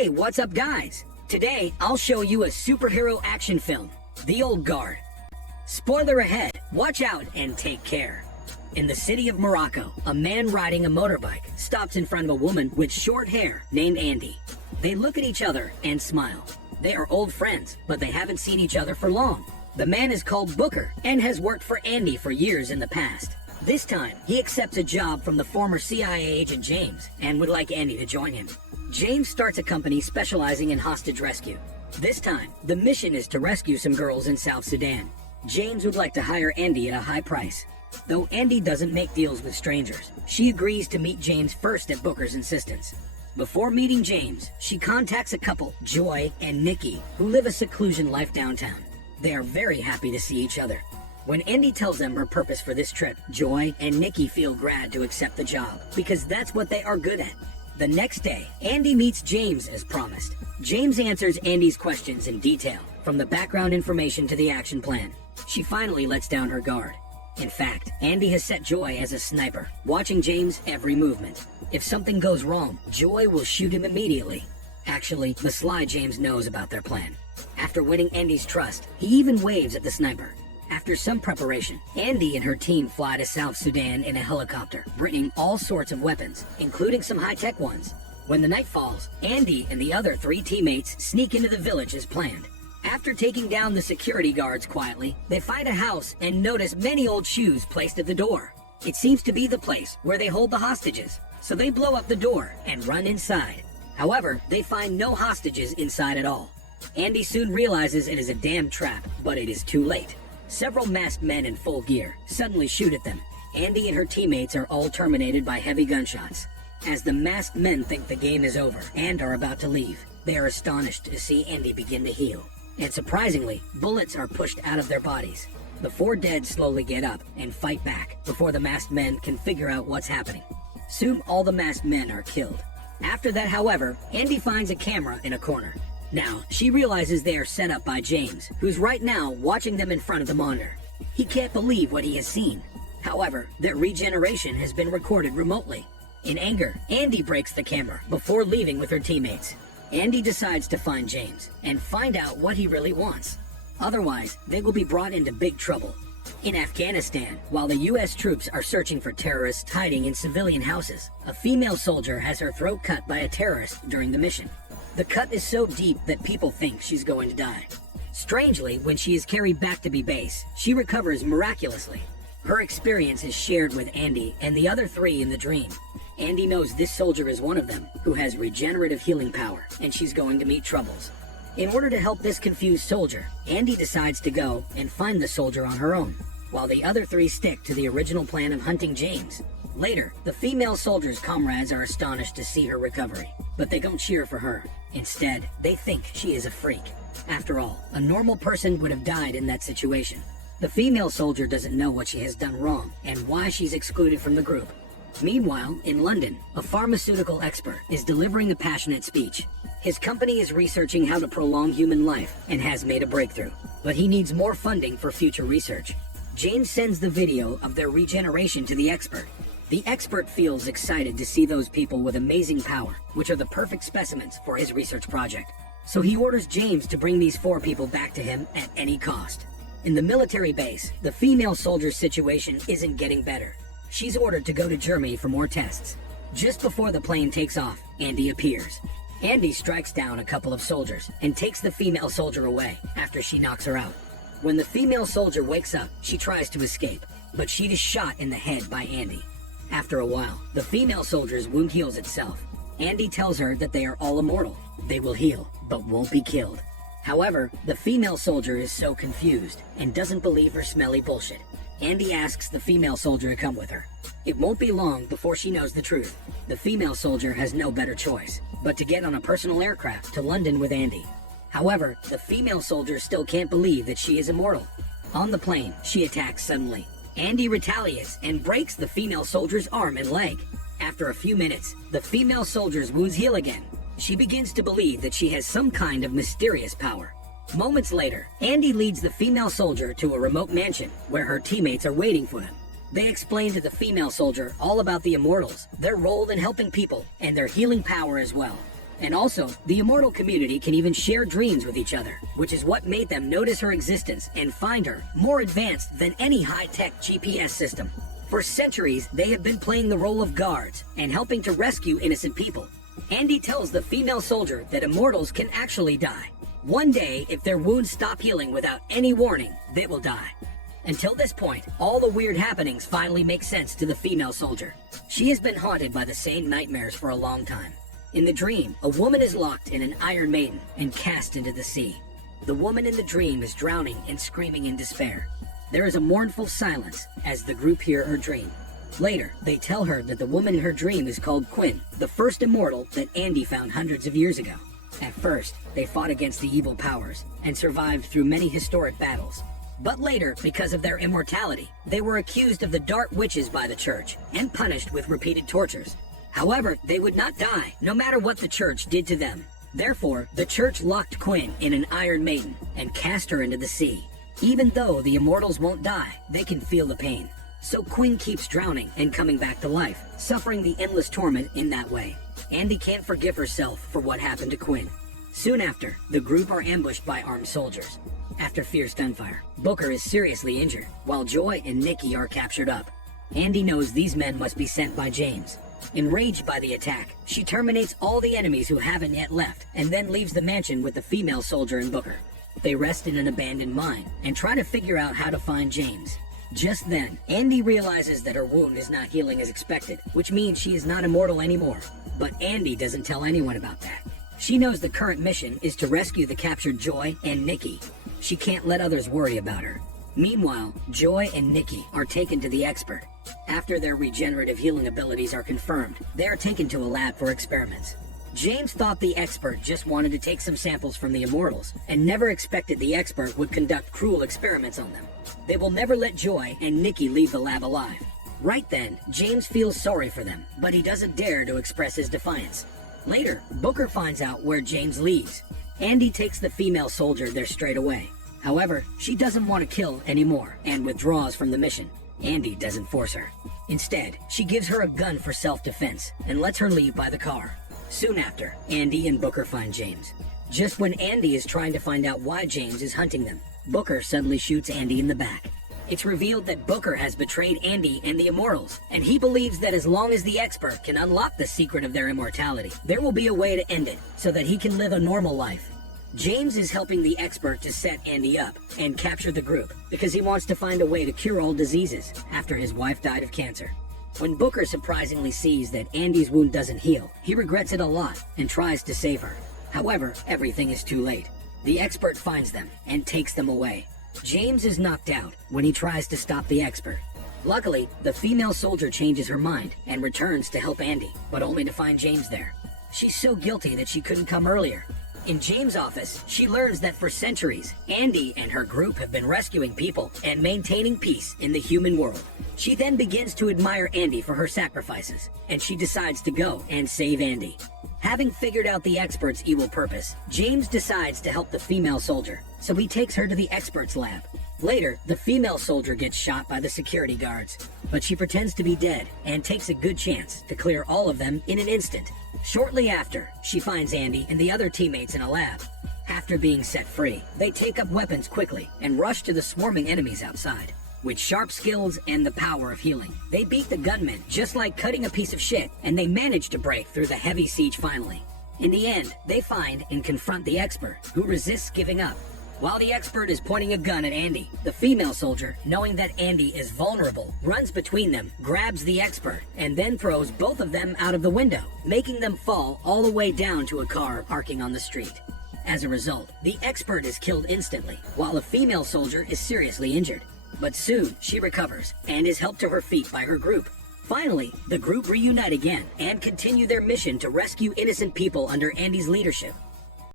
Hey, what's up guys? Today, I'll show you a superhero action film, The Old Guard. Spoiler ahead, watch out and take care. In the city of Morocco, a man riding a motorbike stops in front of a woman with short hair named Andy. They look at each other and smile. They are old friends, but they haven't seen each other for long. The man is called Booker and has worked for Andy for years in the past. This time, he accepts a job from the former CIA agent James and would like Andy to join him. James starts a company specializing in hostage rescue. This time, the mission is to rescue some girls in South Sudan. James would like to hire Andy at a high price. Though Andy doesn't make deals with strangers, she agrees to meet James first at Booker's insistence. Before meeting James, she contacts a couple, Joy and Nikki, who live a seclusion life downtown. They are very happy to see each other. When Andy tells them her purpose for this trip, Joy and Nikki feel glad to accept the job, because that's what they are good at. The next day, Andy meets James as promised. James answers Andy's questions in detail, from the background information to the action plan. She finally lets down her guard. In fact, Andy has set Joy as a sniper, watching James' every movement. If something goes wrong, Joy will shoot him immediately. Actually, the sly James knows about their plan. After winning Andy's trust, he even waves at the sniper. After some preparation, Andy and her team fly to South Sudan in a helicopter, bringing all sorts of weapons, including some high-tech ones. When the night falls, Andy and the other 3 teammates sneak into the village as planned. After taking down the security guards quietly, they find a house and notice many old shoes placed at the door. It seems to be the place where they hold the hostages, so they blow up the door and run inside. However, they find no hostages inside at all. Andy soon realizes it is a damn trap, but it is too late. Several masked men in full gear suddenly shoot at them. Andy and her teammates are all terminated by heavy gunshots. As the masked men think the game is over and are about to leave, they are astonished to see Andy begin to heal. And surprisingly, bullets are pushed out of their bodies. The 4 dead slowly get up and fight back before the masked men can figure out what's happening. Soon all the masked men are killed. After that, however, Andy finds a camera in a corner. Now, she realizes they are set up by James, who's right now watching them in front of the monitor. He can't believe what he has seen. However, their regeneration has been recorded remotely. In anger, Andy breaks the camera before leaving with her teammates. Andy decides to find James and find out what he really wants. Otherwise, they will be brought into big trouble. In Afghanistan, while the US troops are searching for terrorists hiding in civilian houses, a female soldier has her throat cut by a terrorist during the mission. The cut is so deep that people think she's going to die. Strangely, when she is carried back to base, she recovers miraculously. Her experience is shared with Andy and the other 3 in the dream. Andy knows this soldier is one of them, who has regenerative healing power, and she's going to meet troubles. In order to help this confused soldier, Andy decides to go and find the soldier on her own, while the other 3 stick to the original plan of hunting James. Later, the female soldier's comrades are astonished to see her recovery, but they don't cheer for her. Instead, they think she is a freak. After all, a normal person would have died in that situation. The female soldier doesn't know what she has done wrong and why she's excluded from the group. Meanwhile, in London, a pharmaceutical expert is delivering a passionate speech. His company is researching how to prolong human life and has made a breakthrough, but he needs more funding for future research. James sends the video of their regeneration to the expert. The expert feels excited to see those people with amazing power, which are the perfect specimens for his research project. So he orders James to bring these 4 people back to him at any cost. In the military base, the female soldier's situation isn't getting better. She's ordered to go to Germany for more tests. Just before the plane takes off, Andy appears. Andy strikes down a couple of soldiers and takes the female soldier away after she knocks her out. When the female soldier wakes up, she tries to escape, but she is shot in the head by Andy. After a while, the female soldier's wound heals itself. Andy tells her that they are all immortal. They will heal, but won't be killed. However, the female soldier is so confused and doesn't believe her smelly bullshit. Andy asks the female soldier to come with her. It won't be long before she knows the truth. The female soldier has no better choice but to get on a personal aircraft to London with Andy. However, the female soldier still can't believe that she is immortal. On the plane, she attacks suddenly. Andy retaliates and breaks the female soldier's arm and leg. After a few minutes, the female soldier's wounds heal again. She begins to believe that she has some kind of mysterious power. Moments later, Andy leads the female soldier to a remote mansion where her teammates are waiting for them. They explain to the female soldier all about the Immortals, their role in helping people, and their healing power as well. And also, the immortal community can even share dreams with each other, which is what made them notice her existence and find her, more advanced than any high-tech GPS system. For centuries, they have been playing the role of guards and helping to rescue innocent people. Andy tells the female soldier that immortals can actually die. One day, if their wounds stop healing without any warning, they will die. Until this point, all the weird happenings finally make sense to the female soldier. She has been haunted by the same nightmares for a long time. In the dream, a woman is locked in an Iron Maiden and cast into the sea. The woman in the dream is drowning and screaming in despair. There is a mournful silence as the group hear her dream. Later, they tell her that the woman in her dream is called Quinn, the first immortal that Andy found hundreds of years ago. At first, they fought against the evil powers and survived through many historic battles. But later, because of their immortality, they were accused of the dark witches by the church and punished with repeated tortures. However, they would not die, no matter what the church did to them. Therefore, the church locked Quinn in an Iron Maiden and cast her into the sea. Even though the immortals won't die, they can feel the pain. So Quinn keeps drowning and coming back to life, suffering the endless torment in that way. Andy can't forgive herself for what happened to Quinn. Soon after, the group are ambushed by armed soldiers. After fierce gunfire, Booker is seriously injured, while Joy and Nikki are captured up. Andy knows these men must be sent by James. Enraged by the attack, she terminates all the enemies who haven't yet left, and then leaves the mansion with the female soldier and Booker. They rest in an abandoned mine, and try to figure out how to find James. Just then, Andy realizes that her wound is not healing as expected, which means she is not immortal anymore. But Andy doesn't tell anyone about that. She knows the current mission is to rescue the captured Joy and Nikki. She can't let others worry about her. Meanwhile, Joy and Nikki are taken to the expert. After their regenerative healing abilities are confirmed, they are taken to a lab for experiments. James thought the expert just wanted to take some samples from the immortals, and never expected the expert would conduct cruel experiments on them. They will never let Joy and Nikki leave the lab alive. Right then, James feels sorry for them, but he doesn't dare to express his defiance. Later, Booker finds out where James leaves. Andy takes the female soldier there straight away. However, she doesn't want to kill anymore and withdraws from the mission. Andy doesn't force her. Instead, she gives her a gun for self-defense and lets her leave by the car. Soon after, Andy and Booker find James. Just when Andy is trying to find out why James is hunting them, Booker suddenly shoots Andy in the back. It's revealed that Booker has betrayed Andy and the Immortals, and he believes that as long as the expert can unlock the secret of their immortality, there will be a way to end it, so that he can live a normal life. James is helping the expert to set Andy up and capture the group, because he wants to find a way to cure all diseases after his wife died of cancer. When Booker surprisingly sees that Andy's wound doesn't heal, he regrets it a lot and tries to save her. However, everything is too late. The expert finds them and takes them away. James is knocked out when he tries to stop the expert. Luckily, the female soldier changes her mind and returns to help Andy, but only to find James there. She's so guilty that she couldn't come earlier. In James' office, she learns that for centuries, Andy and her group have been rescuing people and maintaining peace in the human world. She then begins to admire Andy for her sacrifices, and she decides to go and save Andy. Having figured out the expert's evil purpose, James decides to help the female soldier, so he takes her to the expert's lab. Later, the female soldier gets shot by the security guards, but she pretends to be dead and takes a good chance to clear all of them in an instant. Shortly after, she finds Andy and the other teammates in a lab. After being set free, they take up weapons quickly and rush to the swarming enemies outside. With sharp skills and the power of healing, they beat the gunmen just like cutting a piece of shit, and they manage to break through the heavy siege finally. In the end, they find and confront the expert, who resists giving up. While the expert is pointing a gun at Andy, the female soldier, knowing that Andy is vulnerable, runs between them, grabs the expert, and then throws both of them out of the window, making them fall all the way down to a car parking on the street. As a result, the expert is killed instantly, while the female soldier is seriously injured. But soon, she recovers, and is helped to her feet by her group. Finally, the group reunite again, and continue their mission to rescue innocent people under Andy's leadership.